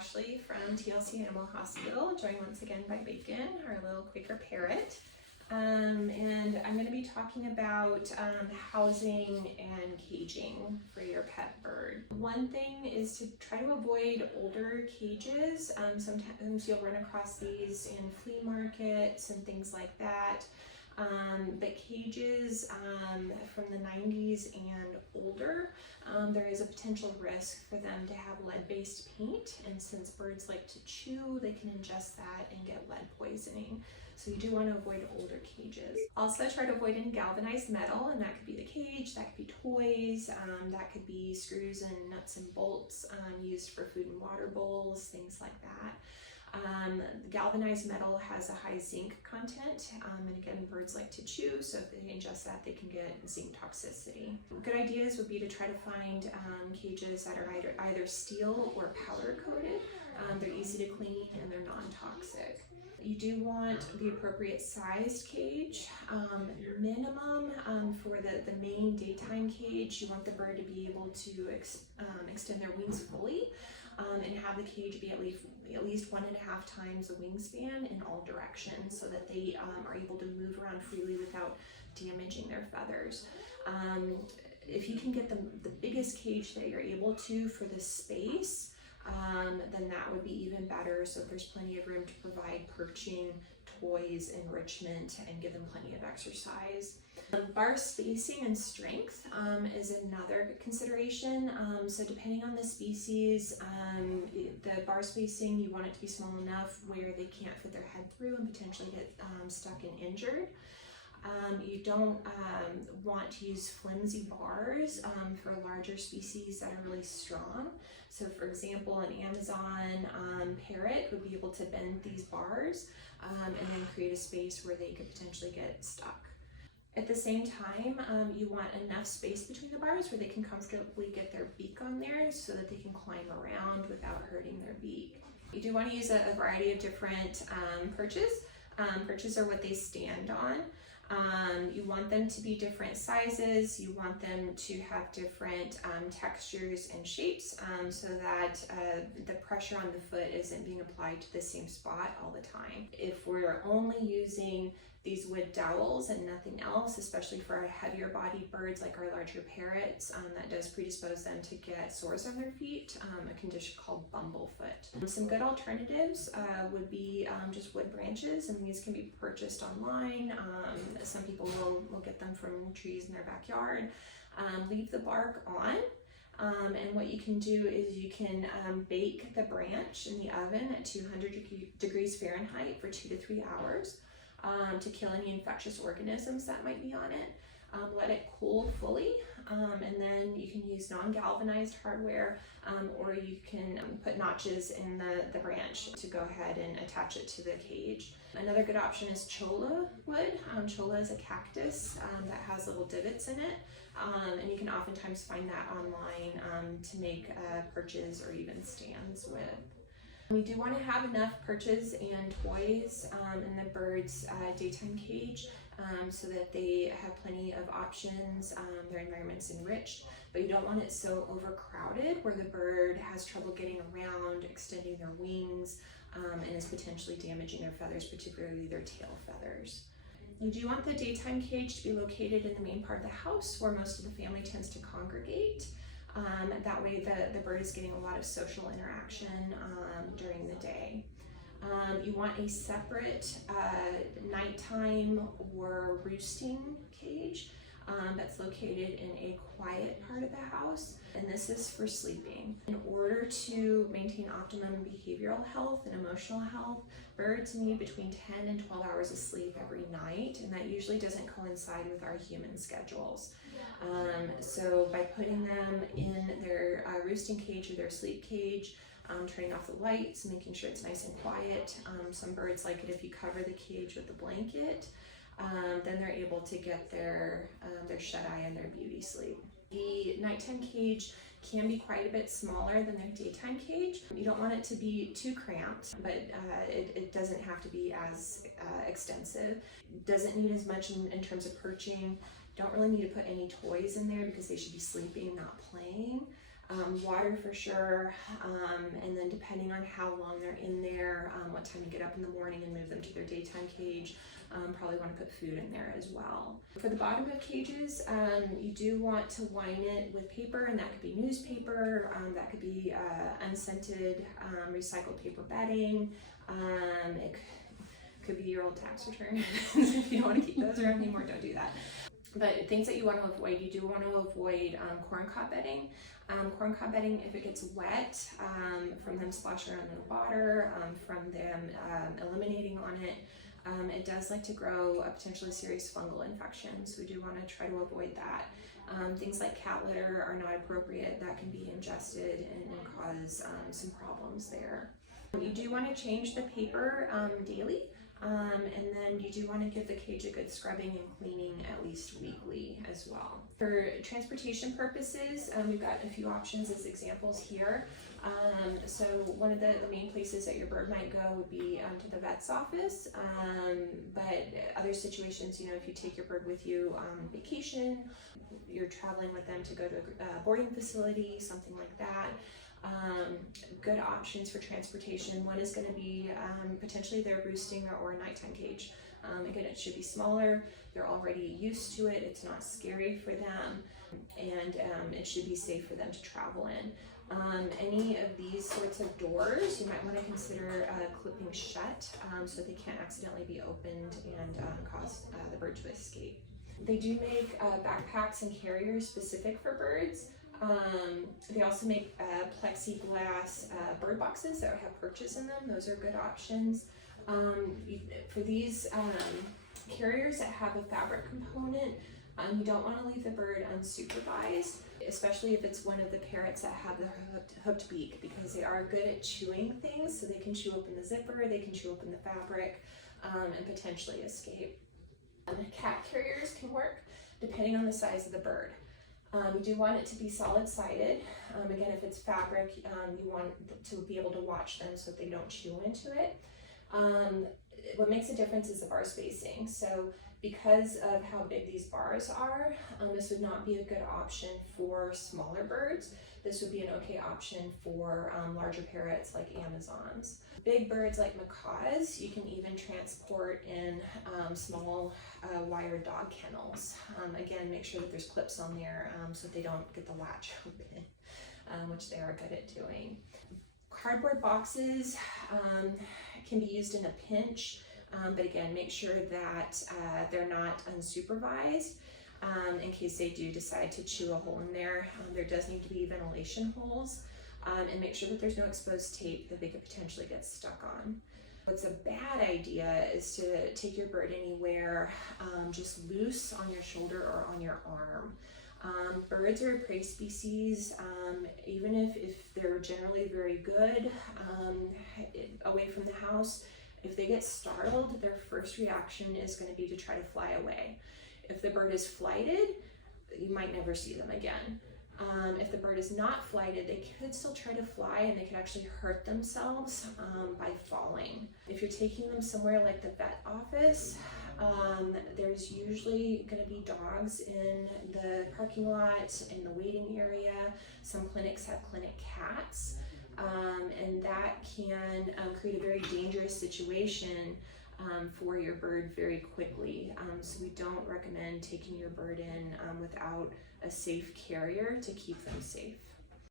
Dashley from TLC Animal Hospital, joined once again by Bacon, our little Quaker parrot. And I'm going to be talking about housing and caging for your pet bird. One thing is to try to avoid older cages. Sometimes you'll run across these in flea markets and things like that. But cages from the 90s and older, there is a potential risk for them to have lead-based paint, and since birds like to chew, they can ingest that and get lead poisoning. So you do want to avoid older cages. Also try to avoid any galvanized metal, and that could be the cage, that could be toys, that could be screws and nuts and bolts used for food and water bowls, things like that. Galvanized metal has a high zinc content, and again, birds like to chew, so if they ingest that, they can get zinc toxicity. Good ideas would be to try to find cages that are either steel or powder coated. They're easy to clean and they're non-toxic. You do want the appropriate sized cage. Minimum for the main daytime cage, you want the bird to be able to extend their wings fully. And have the cage be at least 1.5 times the wingspan in all directions, so that they are able to move around freely without damaging their feathers. If you can get the biggest cage that you're able to for the space, then that would be even better, so there's plenty of room to provide perching, toys, enrichment, and give them plenty of exercise. Bar spacing and strength is another consideration. So depending on the species, the bar spacing, you want it to be small enough where they can't fit their head through and potentially get stuck and injured. You don't want to use flimsy bars for larger species that are really strong. So for example, an Amazon parrot would be able to bend these bars and then create a space where they could potentially get stuck. At the same time, you want enough space between the bars where they can comfortably get their beak on there so that they can climb around without hurting their beak. You do want to use a variety of different perches. Perches are what they stand on. You want them to be different sizes. You want them to have different textures and shapes so that the pressure on the foot isn't being applied to the same spot all the time. If we're only using these wood dowels and nothing else, especially for our heavier bodied birds like our larger parrots, that does predispose them to get sores on their feet, a condition called bumblefoot. Some good alternatives would be just wood branches, and these can be purchased online. Some people will get them from trees in their backyard. Leave the bark on. And what you can do is you can bake the branch in the oven at 200 degrees Fahrenheit for 2 to 3 hours. To kill any infectious organisms that might be on it. Let it cool fully, and then you can use non-galvanized hardware, or you can put notches in the branch to go ahead and attach it to the cage. Another good option is cholla wood. Cholla is a cactus that has little divots in it, and you can oftentimes find that online to make perches or even stands with. We do want to have enough perches and toys in the bird's daytime cage so that they have plenty of options, their environment's enriched, but you don't want it so overcrowded where the bird has trouble getting around, extending their wings, and is potentially damaging their feathers, particularly their tail feathers. You do want the daytime cage to be located in the main part of the house where most of the family tends to congregate. That way the bird is getting a lot of social interaction during the day. You want a separate nighttime or roosting cage that's located in a quiet part of the house, and this is for sleeping. In order to maintain optimum behavioral health and emotional health, birds need between 10 and 12 hours of sleep every night, and that usually doesn't coincide with our human schedules. So by putting them in their roosting cage or their sleep cage, turning off the lights, making sure it's nice and quiet. Some birds like it if you cover the cage with a blanket, then they're able to get their shut-eye and their beauty sleep. The nighttime cage can be quite a bit smaller than their daytime cage. You don't want it to be too cramped, but it doesn't have to be as extensive. It doesn't need as much in terms of perching. Don't really need to put any toys in there because they should be sleeping, not playing. water for sure, and then depending on how long they're in there, what time you get up in the morning and move them to their daytime cage, probably want to put food in there as well. For the bottom of cages, you do want to line it with paper, and that could be newspaper, that could be unscented recycled paper bedding, it could be your old tax return. If you don't want to keep those around anymore, don't do that. But things that you want to avoid, you do want to avoid corn cob bedding. Corn cob bedding, if it gets wet, from them splashing around in the water, from them eliminating on it, it does like to grow a potentially serious fungal infection, so we do want to try to avoid that. Things like cat litter are not appropriate. That can be ingested and cause some problems there. You do want to change the paper daily. And then you do want to give the cage a good scrubbing and cleaning at least weekly as well. For transportation purposes, we've got a few options as examples here. So one of the main places that your bird might go would be to the vet's office, but other situations, you know, if you take your bird with you on vacation, you're traveling with them to go to a boarding facility, something like that. Good options for transportation. One is going to be potentially their roosting or a nighttime cage. Again, it should be smaller. They're already used to it. It's not scary for them, and it should be safe for them to travel in. Any of these sorts of doors, you might want to consider clipping shut so they can't accidentally be opened and cause the bird to escape. They do make backpacks and carriers specific for birds. They also make plexiglass bird boxes that have perches in them. Those are good options. For these carriers that have a fabric component, you don't want to leave the bird unsupervised, especially if it's one of the parrots that have the hooked beak, because they are good at chewing things, so they can chew open the zipper, they can chew open the fabric, and potentially escape. Cat carriers can work depending on the size of the bird. You do want it to be solid-sided. Again, if it's fabric, you want to be able to watch them so that they don't chew into it. What makes a difference is the bar spacing. So because of how big these bars are, this would not be a good option for smaller birds. This would be an okay option for larger parrots like Amazons. Big birds like macaws, you can even transport in small wire dog kennels. Again, make sure that there's clips on there so that they don't get the latch open, which they are good at doing. Cardboard boxes can be used in a pinch, but again, make sure that they're not unsupervised. In case they do decide to chew a hole in there, there does need to be ventilation holes, and make sure that there's no exposed tape that they could potentially get stuck on. What's a bad idea is to take your bird anywhere just loose on your shoulder or on your arm. Birds are a prey species. Even if they're generally very good away from the house, if they get startled, their first reaction is going to be to try to fly away. If the bird is flighted, you might never see them again. If the bird is not flighted, they could still try to fly, and they could actually hurt themselves by falling. If you're taking them somewhere like the vet office, there's usually going to be dogs in the parking lot, in the waiting area. Some clinics have clinic cats, and that can create a very dangerous situation for your bird very quickly. So we don't recommend taking your bird in without a safe carrier to keep them safe.